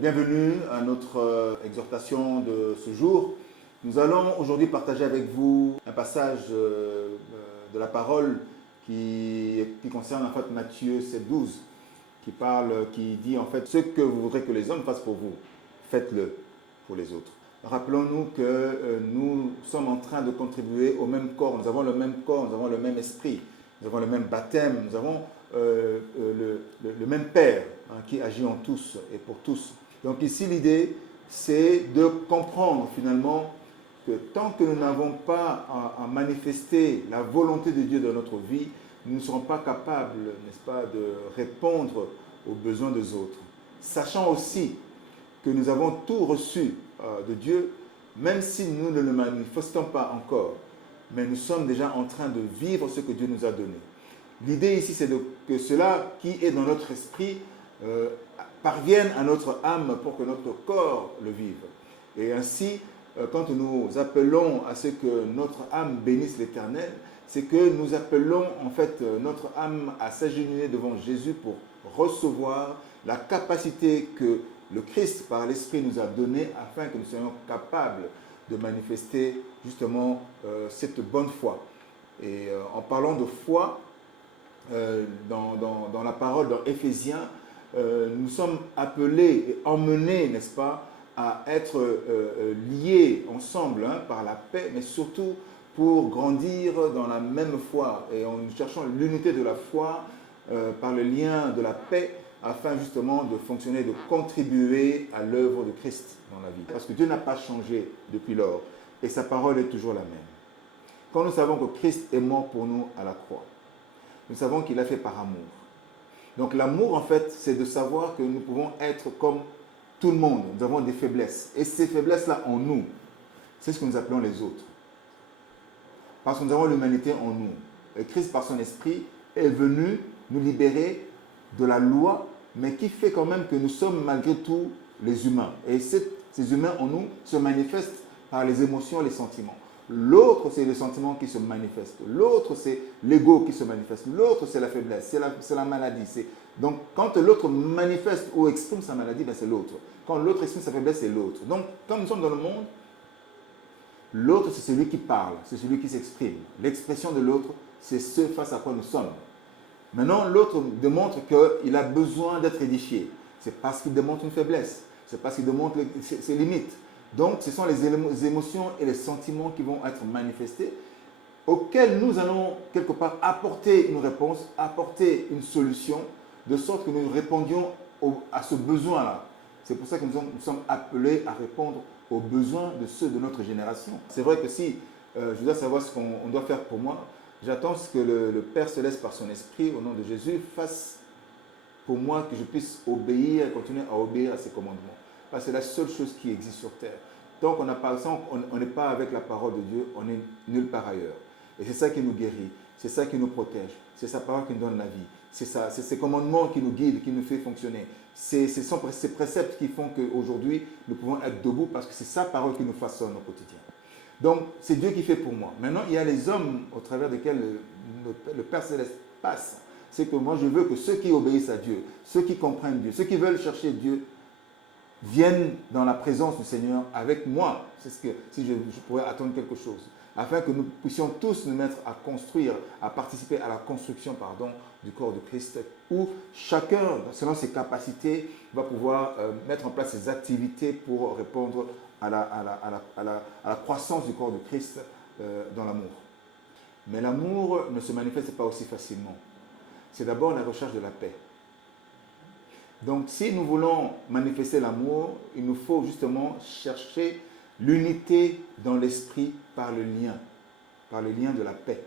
Bienvenue à notre exhortation de ce jour. Nous allons aujourd'hui partager avec vous un passage de la parole qui concerne en fait Matthieu 7,12, qui dit en fait ce que vous voudrez que les hommes fassent pour vous, faites-le pour les autres. Rappelons-nous que nous sommes en train de contribuer au même corps, nous avons le même corps, nous avons le même esprit, nous avons le même baptême, nous avons le même Père qui agit en tous et pour tous. Donc ici l'idée c'est de comprendre finalement que tant que nous n'avons pas à manifester la volonté de Dieu dans notre vie, nous ne serons pas capables, n'est-ce pas, de répondre aux besoins des autres. Sachant aussi que nous avons tout reçu de Dieu, même si nous ne le manifestons pas encore, mais nous sommes déjà en train de vivre ce que Dieu nous a donné. L'idée ici, c'est que cela qui est dans notre esprit parvienne à notre âme pour que notre corps le vive. Et ainsi, quand nous appelons à ce que notre âme bénisse l'Éternel, c'est que nous appelons en fait notre âme à s'agenouiller devant Jésus pour recevoir la capacité que le Christ par l'Esprit nous a donnée afin que nous soyons capables de manifester justement cette bonne foi. Et en parlant de foi, dans la parole, dans Éphésiens, nous sommes appelés et emmenés, n'est-ce pas, à être liés ensemble par la paix, mais surtout pour grandir dans la même foi et en cherchant l'unité de la foi par le lien de la paix afin justement de fonctionner, de contribuer à l'œuvre de Christ dans la vie. Parce que Dieu n'a pas changé depuis lors et sa parole est toujours la même. Quand nous savons que Christ est mort pour nous à la croix, nous savons qu'il l'a fait par amour. Donc l'amour, en fait, c'est de savoir que nous pouvons être comme tout le monde. Nous avons des faiblesses. Et ces faiblesses-là en nous, c'est ce que nous appelons les autres. Parce que nous avons l'humanité en nous. Et Christ, par son esprit, est venu nous libérer de la loi, mais qui fait quand même que nous sommes malgré tout les humains. Et ces humains en nous se manifestent par les émotions, les sentiments. L'autre, c'est les sentiments qui se manifestent. L'autre, c'est l'ego qui se manifeste. L'autre, c'est la faiblesse, c'est la maladie. Donc, quand l'autre manifeste ou exprime sa maladie, ben c'est l'autre. Quand l'autre exprime sa faiblesse, c'est l'autre. Donc, quand nous sommes dans le monde, l'autre, c'est celui qui parle, c'est celui qui s'exprime. L'expression de l'autre, c'est ce face à quoi nous sommes. Maintenant, l'autre démontre qu'il a besoin d'être édifié. C'est parce qu'il démontre une faiblesse. C'est parce qu'il démontre ses limites. Donc, ce sont les émotions et les sentiments qui vont être manifestés, auxquels nous allons quelque part apporter une réponse, apporter une solution, de sorte que nous répondions à ce besoin-là. C'est pour ça que nous sommes appelés à répondre aux besoins de ceux de notre génération. C'est vrai que si je dois savoir ce qu'on doit faire pour moi, j'attends que le Père Céleste, par son esprit, au nom de Jésus, fasse pour moi que je puisse obéir, continuer à obéir à ses commandements. Parce que c'est la seule chose qui existe sur terre. Tant qu'on n'a pas ça, on n'est pas avec la parole de Dieu, on est nulle part ailleurs. Et c'est ça qui nous guérit, c'est ça qui nous protège, c'est sa parole qui nous donne la vie. C'est ses commandements qui nous guident, qui nous fait fonctionner. C'est ces préceptes qui font qu'aujourd'hui, nous pouvons être debout parce que c'est sa parole qui nous façonne au quotidien. Donc, c'est Dieu qui fait pour moi. Maintenant, il y a les hommes au travers desquels le Père Céleste passe. C'est que moi, je veux que ceux qui obéissent à Dieu, ceux qui comprennent Dieu, ceux qui veulent chercher Dieu, viennent dans la présence du Seigneur avec moi. C'est ce que si je pourrais attendre quelque chose. Afin que nous puissions tous nous mettre à construire, à participer à la construction du corps de Christ, où chacun, selon ses capacités, va pouvoir mettre en place ses activités pour répondre à la croissance du corps de Christ dans l'amour. Mais l'amour ne se manifeste pas aussi facilement. C'est d'abord la recherche de la paix. Donc, si nous voulons manifester l'amour, il nous faut justement chercher l'unité dans l'esprit par le lien de la paix.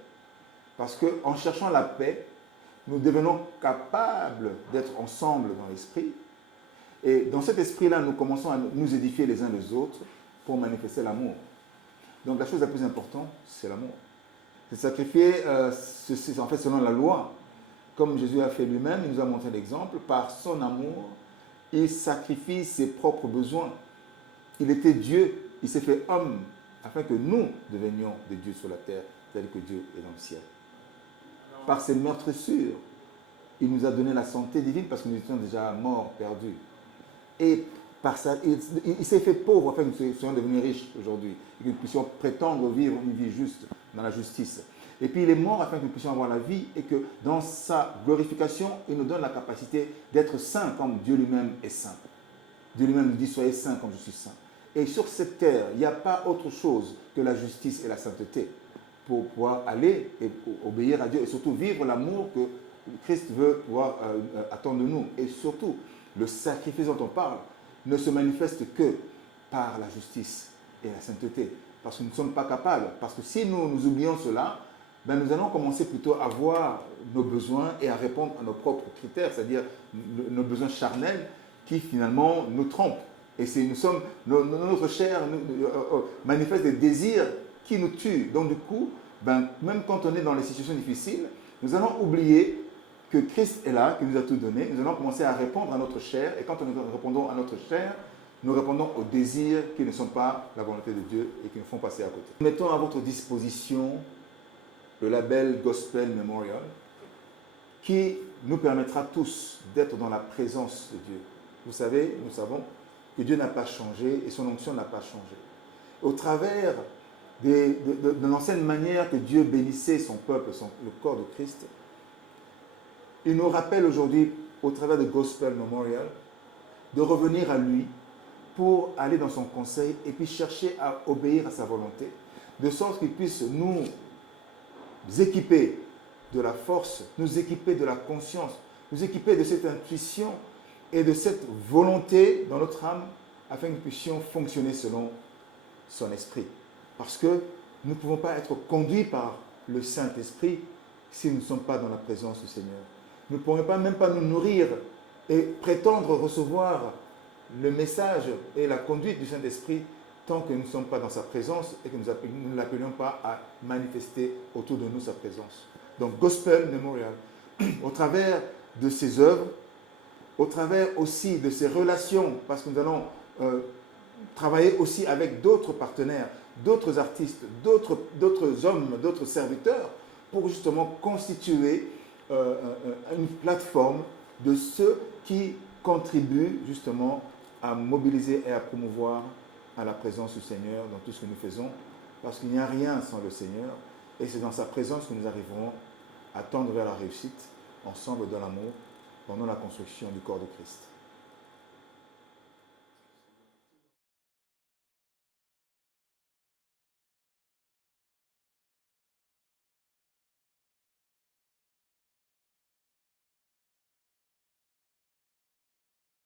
Parce qu'en cherchant la paix, nous devenons capables d'être ensemble dans l'esprit. Et dans cet esprit-là, nous commençons à nous édifier les uns les autres pour manifester l'amour. Donc, la chose la plus importante, c'est l'amour. C'est sacrifier, c'est en fait selon la loi. Comme Jésus a fait lui-même, il nous a montré l'exemple, par son amour, il sacrifie ses propres besoins. Il était Dieu, il s'est fait homme, afin que nous devenions des dieux sur la terre, tel que Dieu est dans le ciel. Par ses meurtrissures, il nous a donné la santé divine parce que nous étions déjà morts, perdus. Et Il s'est fait pauvre afin que nous soyons devenus riches aujourd'hui et que nous puissions prétendre vivre une vie juste dans la justice. Et puis il est mort afin que nous puissions avoir la vie et que dans sa glorification, il nous donne la capacité d'être saints comme Dieu lui-même est saint. Dieu lui-même nous dit soyez saints comme je suis saint. Et sur cette terre, il n'y a pas autre chose que la justice et la sainteté pour pouvoir aller et obéir à Dieu et surtout vivre l'amour que Christ veut pouvoir attendre de nous. Et surtout, le sacrifice dont on parle ne se manifeste que par la justice et la sainteté. Parce que nous ne sommes pas capables. Parce que si nous oublions cela, ben nous allons commencer plutôt à voir nos besoins et à répondre à nos propres critères, c'est-à-dire nos besoins charnels qui finalement nous trompent. Et notre chair manifeste des désirs qui nous tuent. Donc du coup, ben, même quand on est dans les situations difficiles, nous allons oublier que Christ est là, qu'il nous a tout donné. Nous allons commencer à répondre à notre chair. Et quand nous répondons à notre chair, nous répondons aux désirs qui ne sont pas la volonté de Dieu et qui nous font passer à côté. Mettons à votre disposition le label Gospel Memorial qui nous permettra tous d'être dans la présence de Dieu. Vous savez, nous savons que Dieu n'a pas changé et son onction n'a pas changé. Au travers de l'ancienne manière que Dieu bénissait son peuple, le corps de Christ, il nous rappelle aujourd'hui, au travers de Gospel Memorial, de revenir à lui pour aller dans son conseil et puis chercher à obéir à sa volonté, de sorte qu'il puisse nous équiper de la force, nous équiper de la conscience, nous équiper de cette intuition et de cette volonté dans notre âme afin que nous puissions fonctionner selon son esprit. Parce que nous ne pouvons pas être conduits par le Saint-Esprit si nous ne sommes pas dans la présence du Seigneur. Nous ne pourrions même pas nous nourrir et prétendre recevoir le message et la conduite du Saint-Esprit tant que nous ne sommes pas dans sa présence et que nous ne l'appelions pas à manifester autour de nous sa présence. Donc Gospel Memorial, au travers de ses œuvres, au travers aussi de ses relations, parce que nous allons travailler aussi avec d'autres partenaires, d'autres artistes, d'autres hommes, d'autres serviteurs, pour justement constituer une plateforme de ceux qui contribuent justement à mobiliser et à promouvoir à la présence du Seigneur dans tout ce que nous faisons, parce qu'il n'y a rien sans le Seigneur, et c'est dans sa présence que nous arriverons à tendre vers la réussite, ensemble dans l'amour, pendant la construction du corps de Christ.